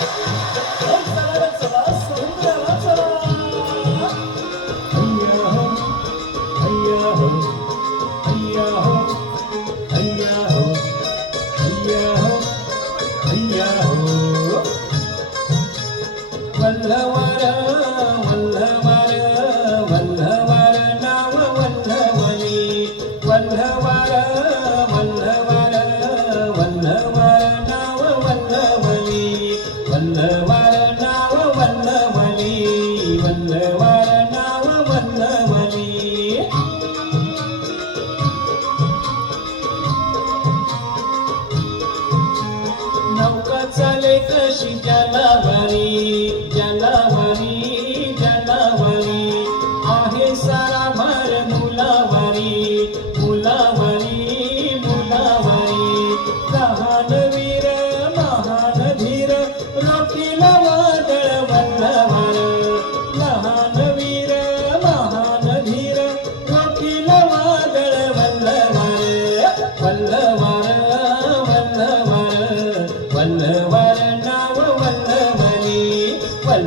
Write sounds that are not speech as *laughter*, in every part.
you *laughs* she does.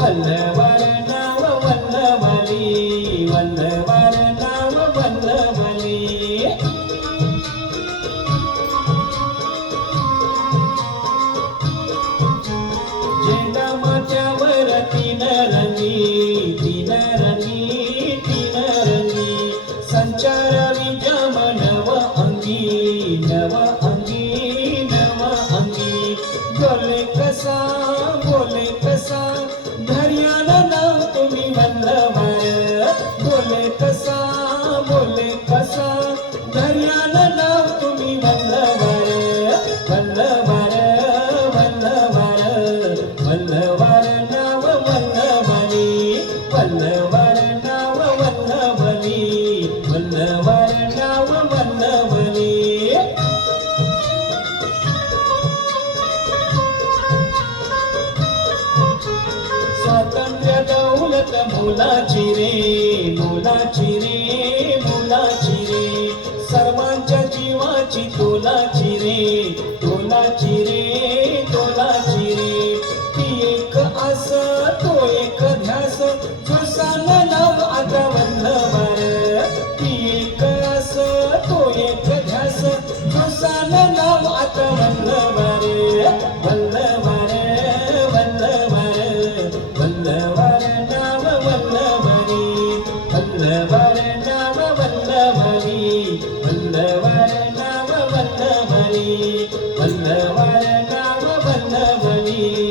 वल्लवर नाव वल्लवली वल्लवर नाव वल्लवली जगामाच्या वर तीन रंगी तीन रंगी तीन रंगी संचारावी जम नव अंगी नव अंगी। উলাচিরে जी